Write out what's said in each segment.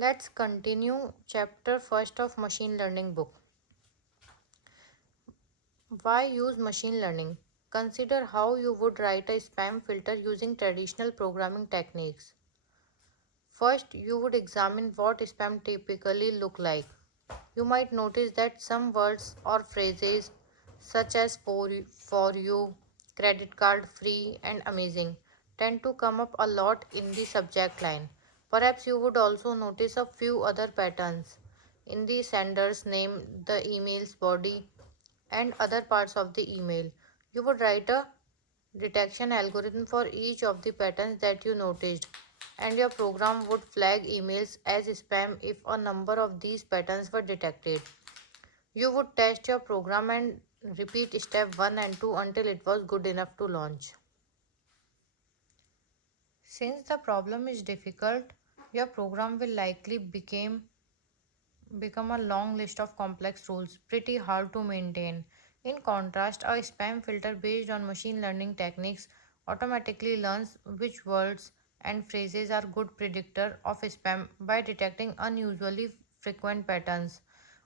Let's continue chapter first of machine learning book. Why use machine learning? Consider how you would write a spam filter using traditional programming techniques. First, you would examine what spam typically look like. You might notice that some words or phrases such as for you, credit card, free and amazing tend to come up a lot in the subject line. Perhaps you would also notice a few other patterns in the sender's name, the email's body, and other parts of the email. You would write a detection algorithm for each of the patterns that you noticed, and your program would flag emails as spam if a number of these patterns were detected. You would test your program and repeat step 1 and 2 until it was good enough to launch. Since the problem is difficult, your program will likely become a long list of complex rules, pretty hard to maintain. In contrast, a spam filter based on machine learning techniques automatically learns which words and phrases are good predictor of spam by detecting unusually frequent patterns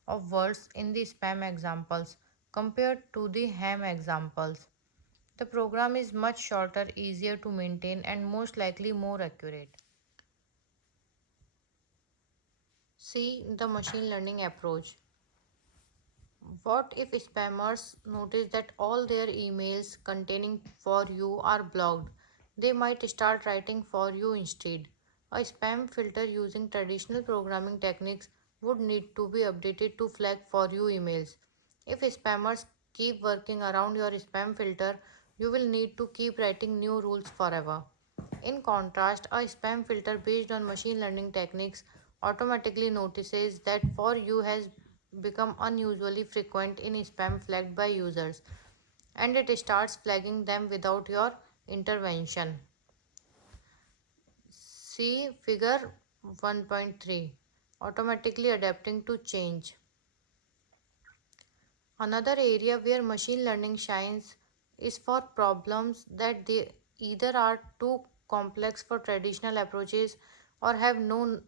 of words in the spam examples compared to the ham examples. The program is much shorter, easier to maintain, and most likely more accurate. See the machine learning approach. What if spammers notice that all their emails containing for you are blocked? They might start writing for you instead. A spam filter using traditional programming techniques would need to be updated to flag for you emails. If spammers keep working around your spam filter, you will need to keep writing new rules forever. In contrast, a spam filter based on machine learning techniques automatically notices that for you has become unusually frequent in spam flagged by users, and it starts flagging them without your intervention. See figure 1.3, automatically adapting to change. Another area where machine learning shines is for problems that they either are too complex for traditional approaches or have no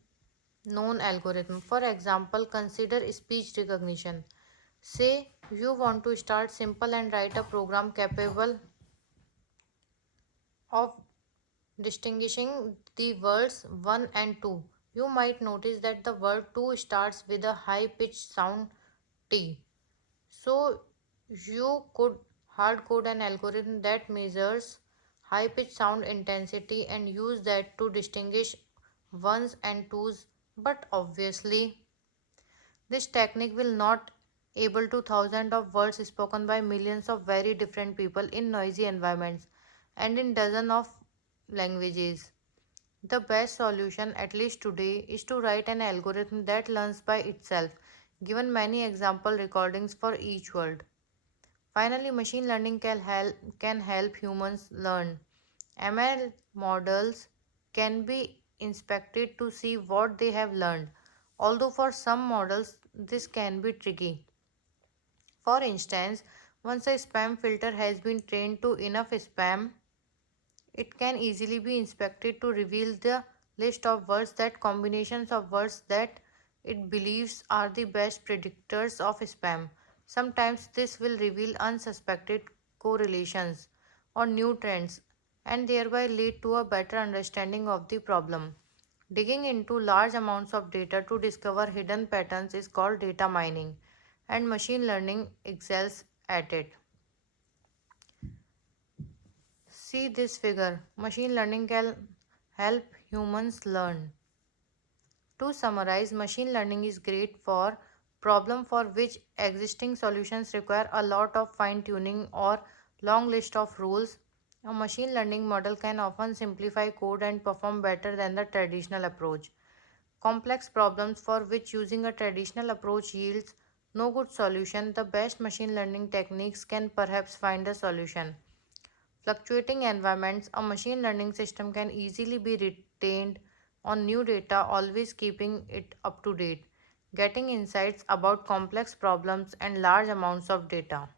known algorithm. For example, consider speech recognition. Say you want to start simple and write a program capable of distinguishing the words 1 and 2. You might notice that the word 2 starts with a high pitched sound T. So you could hard code an algorithm that measures high pitch sound intensity and use that to distinguish ones and twos. But obviously, this technique will not able to thousands of words spoken by millions of very different people in noisy environments and in dozens of languages. The best solution, at least today, is to write an algorithm that learns by itself, given many example recordings for each word. Finally, machine learning can help humans learn. ML models can be inspected to see what they have learned, although for some models this can be tricky. For instance, once a spam filter has been trained to enough spam, it can easily be inspected to reveal the list of words that combinations of words that it believes are the best predictors of spam. Sometimes this will reveal unsuspected correlations or new trends and thereby lead to a better understanding of the problem. Digging into large amounts of data to discover hidden patterns is called data mining, and machine learning excels at it. See this figure. Machine learning can help humans learn. To summarize, machine learning is great for problem for which existing solutions require a lot of fine tuning or long list of rules. A machine learning model can often simplify code and perform better than the traditional approach. Complex problems for which using a traditional approach yields no good solution, the best machine learning techniques can perhaps find a solution. Fluctuating environments, a machine learning system can easily be retained on new data, always keeping it up to date, getting insights about complex problems and large amounts of data.